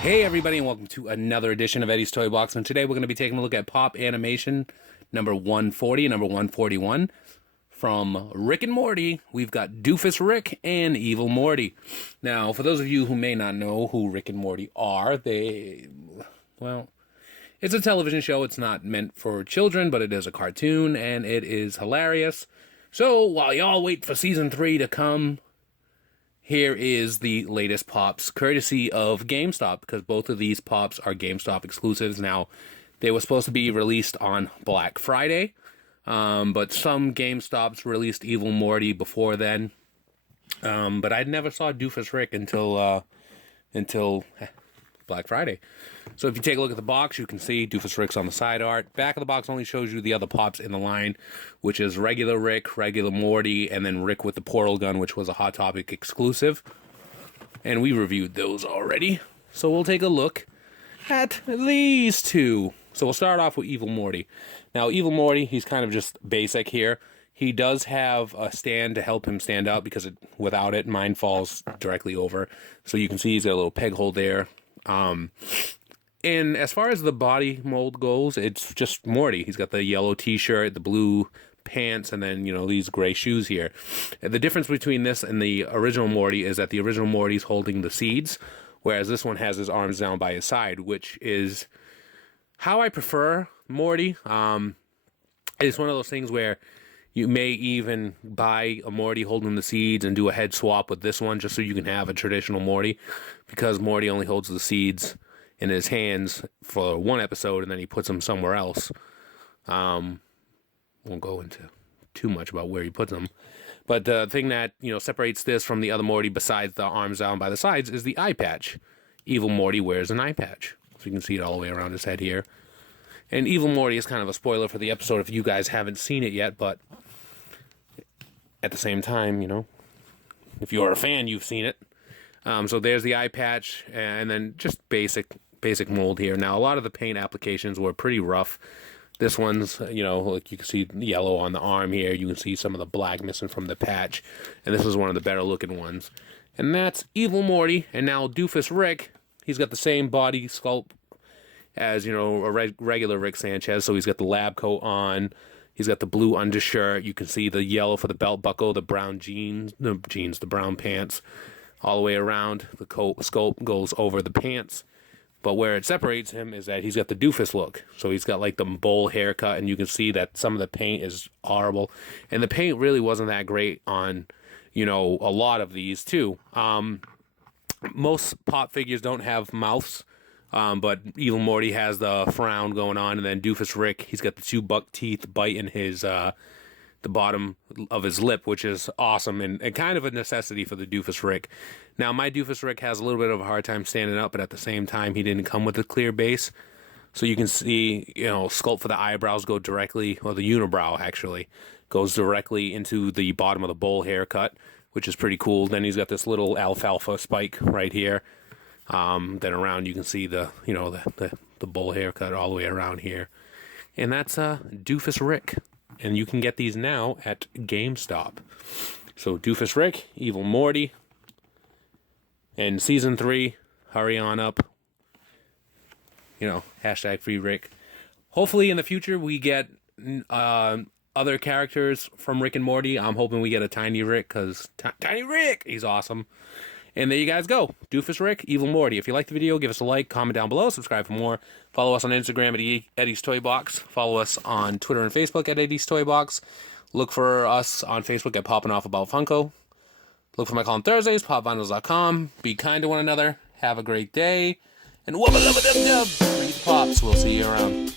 Hey everybody, and welcome to another edition of Eddie's Toy Box. And today we're going to be taking a look at Pop Animation number 140 and number 141 from Rick and Morty. We've got Doofus Rick and Evil Morty. Now, for those of you who may not know who Rick and Morty are, well, it's a television show. It's not meant for children, but it is a cartoon, and it is hilarious. So, while y'all wait for season 3 to come, here is the latest Pops, courtesy of Gamestop, because both of these Pops are Gamestop exclusives. Now, they were supposed to be released on Black Friday, but some GameStops released Evil Morty before then. But I never saw Doofus Rick until Black Friday. So if you take a look at the box, you can see Doofus Rick's on the side art. Back of the box only shows you the other Pops in the line, which is regular Rick, regular Morty, and then Rick with the portal gun, which was a Hot Topic exclusive. And we reviewed those already. So we'll take a look at these two. So we'll start off with Evil Morty. Now, Evil Morty, he's kind of just basic here. He does have a stand to help him stand up, because without it, mine falls directly over. So you can see he's got a little peg hole there. And as far as the body mold goes, it's just Morty. He's got the yellow t-shirt, the blue pants, and then, these gray shoes here. And the difference between this and the original Morty is that the original Morty's holding the seeds, whereas this one has his arms down by his side, which is how I prefer Morty. It's one of those things where you may even buy a Morty holding the seeds and do a head swap with this one just so you can have a traditional Morty, because Morty only holds the seeds in his hands for one episode and then he puts them somewhere else. Won't go into too much about where he puts them. But the thing that, separates this from the other Morty besides the arms down by the sides is the eye patch. Evil Morty wears an eye patch. So you can see it all the way around his head here. And Evil Morty is kind of a spoiler for the episode if you guys haven't seen it yet, but at the same time, if you're a fan, you've seen it. So there's the eye patch, and then just basic mold here. Now, a lot of the paint applications were pretty rough. This one's, like you can see yellow on the arm here. You can see some of the black missing from the patch. And this is one of the better looking ones. And that's Evil Morty. And now Doofus Rick, he's got the same body sculpt as, a regular Rick Sanchez. So he's got the lab coat on. He's got the blue undershirt. You can see the yellow for the belt buckle, the brown the brown pants. All the way around. The scope goes over the pants. But where it separates him is that he's got the doofus look. So he's got like the bowl haircut, and you can see that some of the paint is horrible. And the paint really wasn't that great on, a lot of these too. Most Pop figures don't have mouths, but Evil Morty has the frown going on, and then Doofus Rick, he's got the 2 buck teeth biting his the bottom of his lip, which is awesome and kind of a necessity for the Doofus Rick. Now, my Doofus Rick has a little bit of a hard time standing up, but at the same time, he didn't come with a clear base. So you can see, sculpt for the eyebrows go directly, or the unibrow actually, goes directly into the bottom of the bowl haircut, which is pretty cool. Then he's got this little alfalfa spike right here. Then around you can see the bowl haircut all the way around here. And that's Doofus Rick. And you can get these now at GameStop. So Doofus Rick, Evil Morty, and Season 3, hurry on up. Hashtag free Rick. Hopefully in the future we get other characters from Rick and Morty. I'm hoping we get a Tiny Rick, because Tiny Rick, he's awesome. And there you guys go. Doofus Rick, Evil Morty. If you liked the video, give us a like, comment down below, subscribe for more. Follow us on Instagram at EddiesToyBox. Follow us on Twitter and Facebook at EddiesToyBox. Look for us on Facebook at Popping Off About Funko. Look for my column Thursdays, popvinyls.com. Be kind to one another. Have a great day. And Wubba Lubba Dub Dub. Read the Pops. We'll see you around.